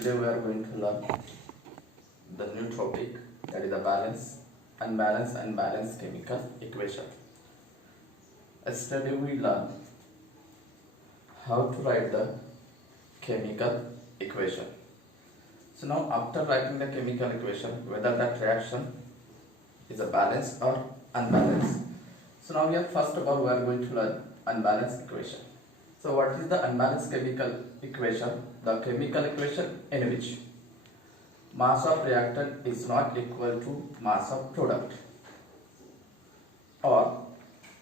Today we are going to learn the new topic, that is the unbalanced chemical equation. Yesterday we learned how to write the chemical equation. So now after writing the chemical equation, whether that reaction is a balanced or unbalanced. So now first of all we are going to learn unbalanced equation. So what is the unbalanced chemical equation? The chemical equation in which mass of reactant is not equal to mass of product, or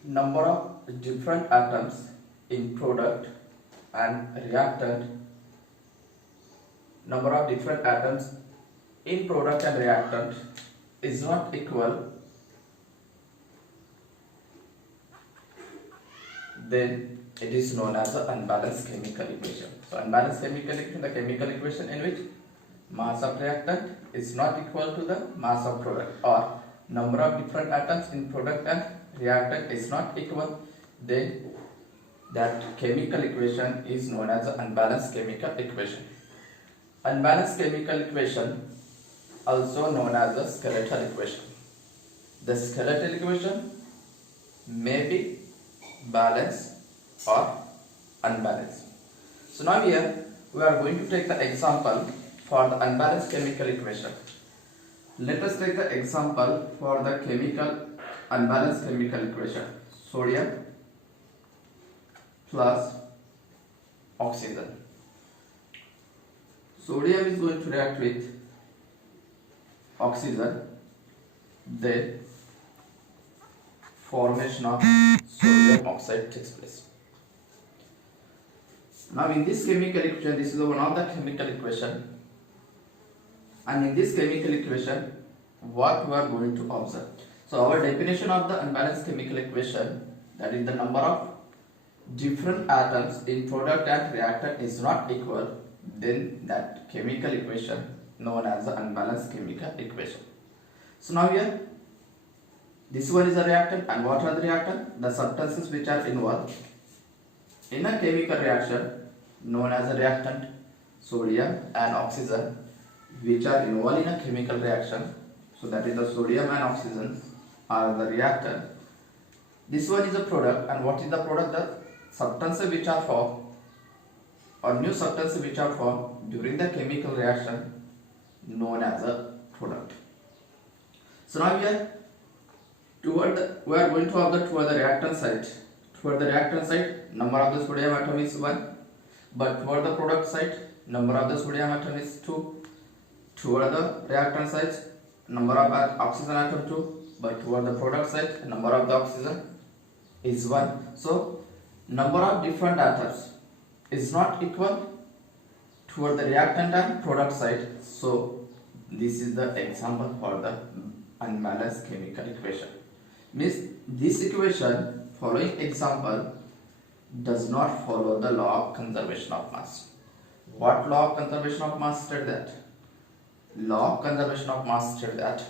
number of different atoms in product and reactant, number of different atoms in product and reactant is not equal, then it is known as the unbalanced chemical equation. So unbalanced chemical equation, the chemical equation in which mass of reactant is not equal to the mass of product, or number of different atoms in product and reactant is not equal, then that chemical equation is known as the unbalanced chemical equation. Unbalanced chemical equation also known as the skeletal equation. The skeletal equation may be balanced or unbalanced. So now here we are going to take the example for the unbalanced chemical equation. Let us take the example for the unbalanced chemical equation. Sodium plus oxygen. Sodium is going to react with oxygen, then formation of sodium oxide takes place. Now in this chemical equation, this is one of the chemical equation, and in this chemical equation what we are going to observe. So our definition of the unbalanced chemical equation, that is the number of different atoms in product and reactant is not equal, then that chemical equation known as the unbalanced chemical equation. So now here this one is a reactant, and what are the reactant? The substances which are involved in a chemical reaction known as a reactant, sodium and oxygen, which are involved in a chemical reaction. So that is the sodium and oxygen are the reactant. This one is a product, and what is the product? The substances which are formed, or new substances which are formed during the chemical reaction known as a product. So now here we are going to observe toward the reactant side. Toward the reactant side, number of the sodium atom is 1, but toward the product side, number of the sodium atom is 2. Toward the reactant side, number of oxygen atom 2, but toward the product side, number of the oxygen is 1. So number of different atoms is not equal toward the reactant and product side. So this is the example for the unbalanced chemical equation. Means this equation, following example, does not follow the law of conservation of mass. What law of conservation of mass states that? Law of conservation of mass states that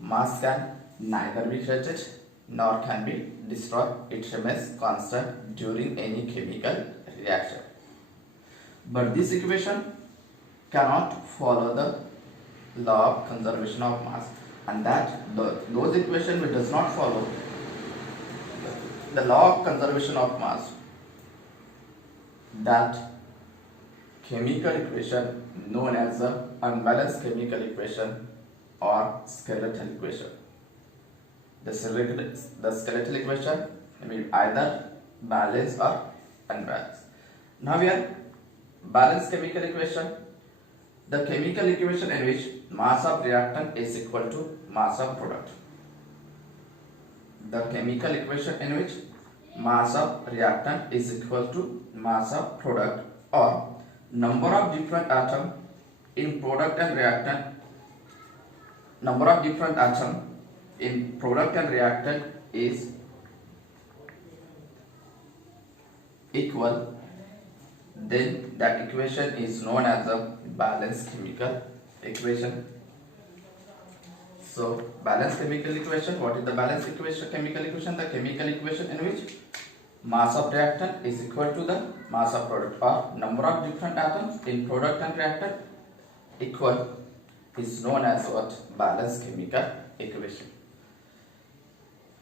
mass can neither be created nor can be destroyed. It remains constant during any chemical reaction. But this equation cannot follow the law of conservation of mass, and that those equation which does not follow the law of conservation of mass, that chemical equation known as the unbalanced chemical equation or skeletal equation. The skeletal equation may be either balanced or unbalanced. Now we have balanced chemical equation, the chemical equation in which mass of reactant is equal to mass of product. The chemical equation in which mass of reactant is equal to mass of product, or number of different atoms in product and reactant, number of different atoms in product and reactant is equal, then that equation is known as a balanced chemical equation. So balanced chemical equation, what is the balanced equation? Chemical equation, the chemical equation in which mass of reactant is equal to the mass of product, or number of different atoms in product and reactant equal is known as what? Balanced chemical equation.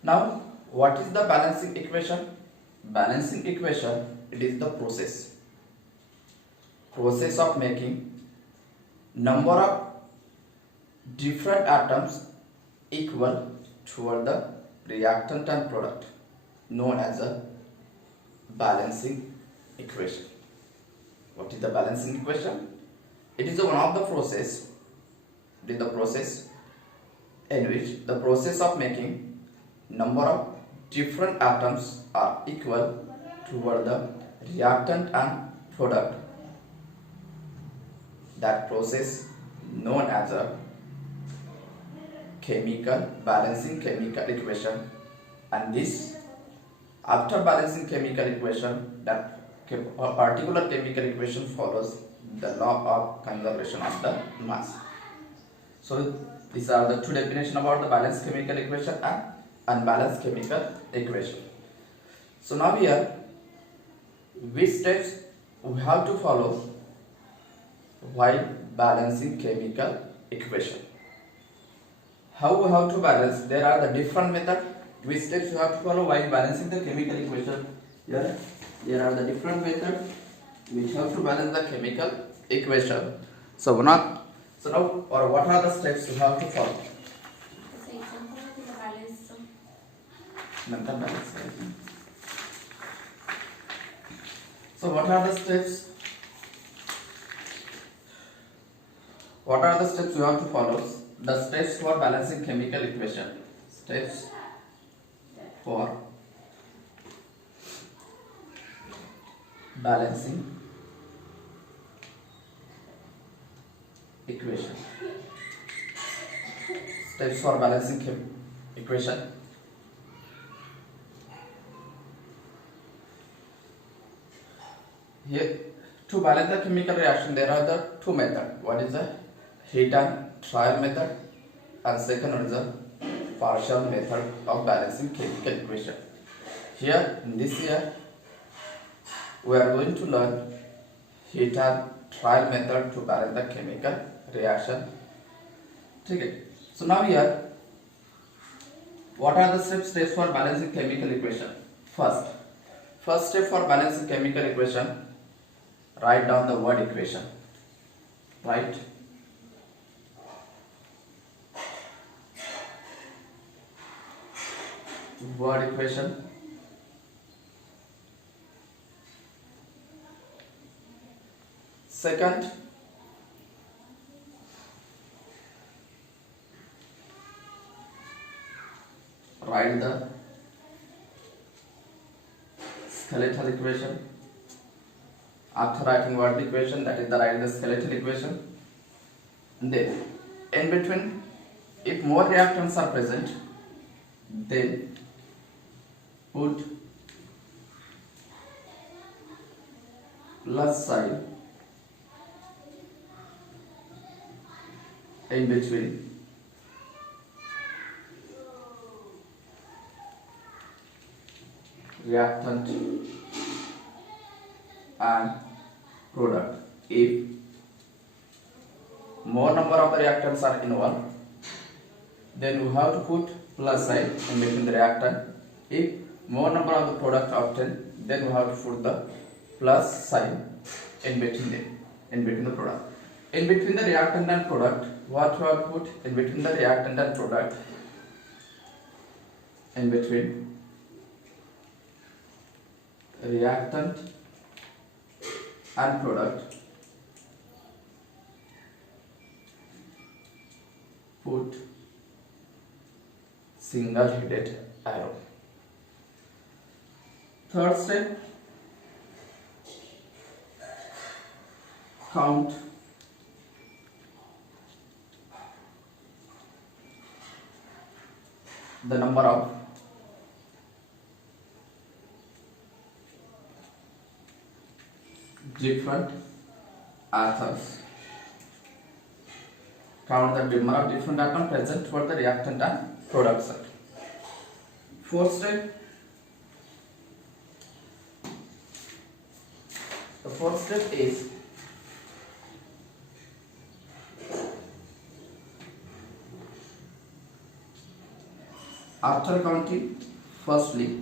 Now, what is the balancing equation? Balancing equation, it is the process of making number of different atoms equal toward the reactant and product, known as a balancing equation. What is the balancing equation? It is one of the process. It is the process in which the process of making number of different atoms are equal toward the reactant and product. That process known as a balancing chemical equation, and this after balancing chemical equation, that particular chemical equation follows the law of conservation of the mass. So these are the two definitions about the balanced chemical equation and unbalanced chemical equation. So now here, which steps we have to follow while balancing chemical equation? How we have to balance? There are the different methods. Which steps you have to follow while balancing the chemical equation? Here, there are the different methods which have to balance the chemical equation. So now, or what are the steps you have to follow? So what are the steps? What are the steps you have to follow? The steps for balancing chemical equation. Steps for balancing equation. Steps for balancing equation. Here, to balance the chemical reaction, there are the two methods. One is the heat and trial method, and second one is the partial method of balancing chemical equation. Here, in this year, we are going to learn heat and trial method to balance the chemical reaction. Okay. So now here, what are the steps for balancing chemical equation? First step for balancing chemical equation, write down the word equation. Right? Word equation. Second, write the skeletal equation. After writing word equation, that is the write the skeletal equation. And then in between, if more reactants are present, then put plus sign in between reactant and product. If more number of the reactants are involved, then we have to put plus sign in between the reactant. If more number of the product obtained, then we have to put the plus sign in between the product. In between the reactant and product, what we have to put in between the reactant and product? In between reactant and product, put single-headed arrow. Third step, count the number of different atoms. Count the number of different atoms present for the reactant and product side. Fourth step, The fourth step is after counting, firstly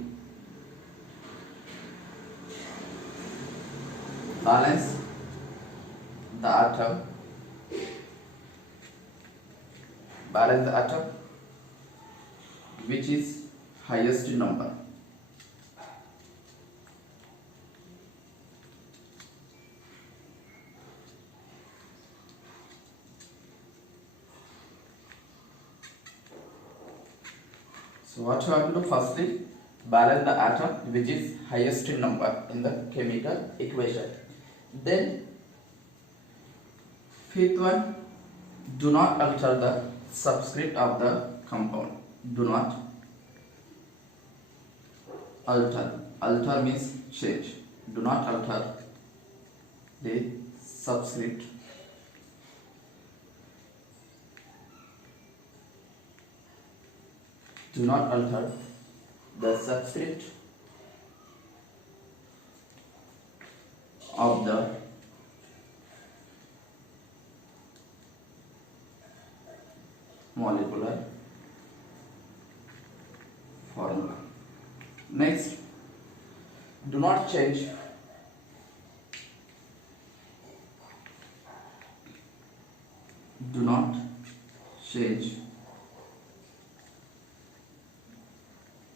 balance the atom, which is highest in number. So what you have to do, firstly balance the atom which is highest in number in the chemical equation. Then fifth one, do not alter the subscript of the compound. Do not alter. Alter means change. Do not alter the subscript do not alter the subscript of the molecular formula. Next, do not change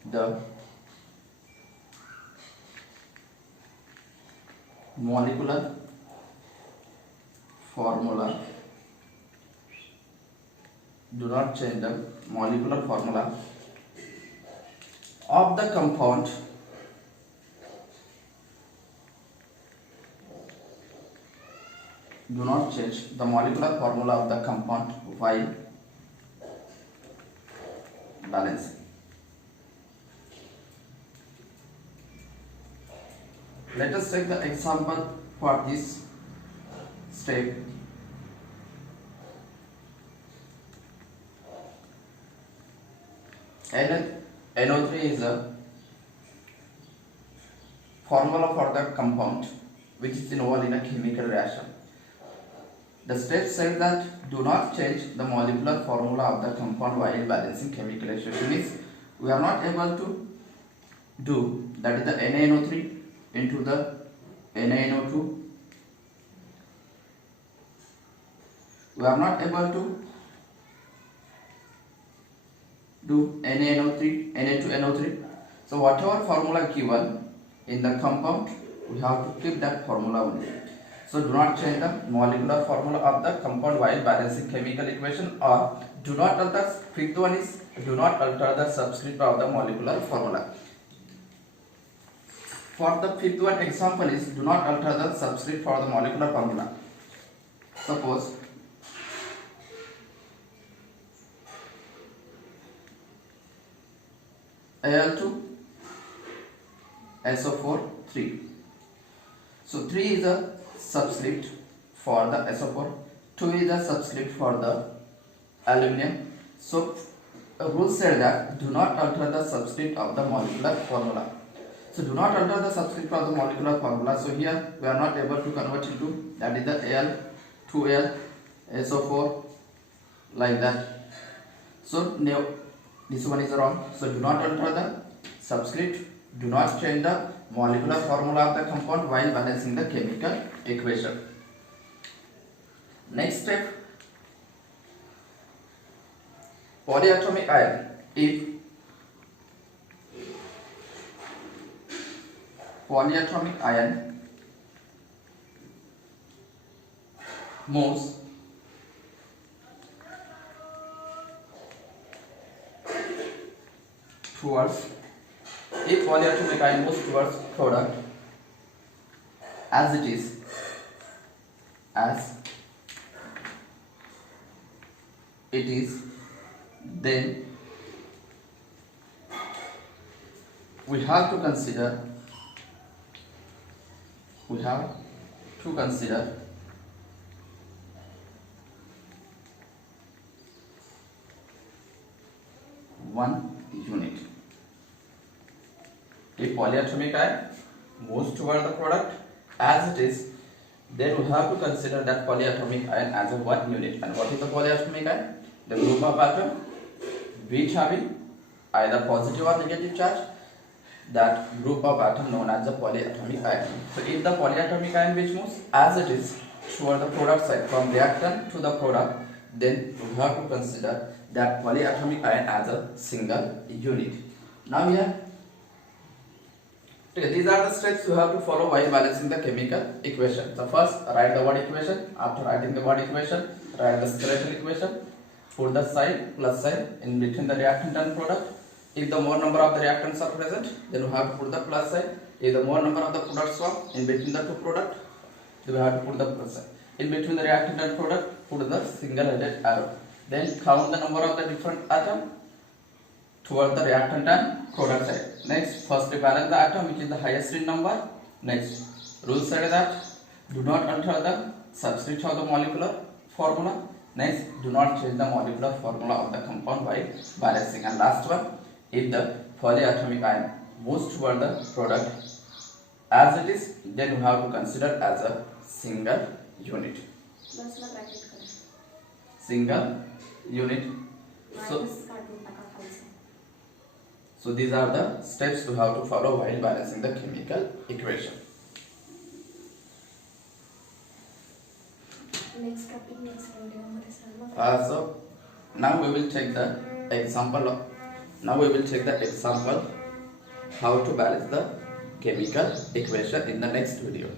the molecular formula. Do not change the molecular formula of the compound do not change the molecular formula of the compound while balancing. Let us take the example for this step. NO3 is a formula for the compound which is involved in a chemical reaction. The step said that do not change the molecular formula of the compound while balancing chemical reaction. Means we are not able to do, that is the NaNO3 into the NaNO2. We are not able to do NaNO3, Na2NO3. So whatever formula given in the compound, we have to keep that formula only. So do not change the molecular formula of the compound while balancing chemical equation, or do not alter. Fifth one is do not alter the subscript of the molecular formula. For the fifth one example is do not alter the subscript for the molecular formula. Suppose Al2 SO4 3. So 3 is the subscript for the SO4, 2 is the subscript for the aluminum. So a rule said that do not alter the subscript of the molecular formula. So do not alter the subscript of the molecular formula. So here we are not able to convert into, that is the Al, 2Al, SO4 like that. So now this one is wrong. So do not alter the subscript, do not change the molecular formula of the compound while balancing the chemical equation. Next step, polyatomic ion. If polyatomic ion moves towards, if polyatomic ion moves towards product as it is, then we have to consider one unit. If polyatomic ion moves toward the product as it is, then we have to consider that polyatomic ion as a one unit. And what is the polyatomic ion? The group of atom which having either positive or negative charge, that group of atom known as the polyatomic ion. So if the polyatomic ion which moves as it is toward the product side from reactant to the product, then we have to consider that polyatomic ion as a single unit. Now here, these are the steps you have to follow while balancing the chemical equation. So first, write the word equation. After writing the word equation, write the skeletal equation. Put the sign, plus sign, in between the reactant and product. If the more number of the reactants are present, then we have to put the plus sign. If the more number of the products form in between the two products, then we have to put the plus sign. In between the reactant and product, put the single-headed arrow. Then count the number of the different atoms toward the reactant and product side. Next, firstly balance the atom which is the highest in number. Next, rule said that do not alter the substitute of the molecular formula. Next, do not change the molecular formula of the compound by balancing. And last one, if the polyatomic ion moves toward the product as it is, then we have to consider as a single unit. Single unit. So these are the steps we have to follow while balancing the chemical equation. Next topic, next video. So now we will check the example. How to balance the chemical equation in the next video.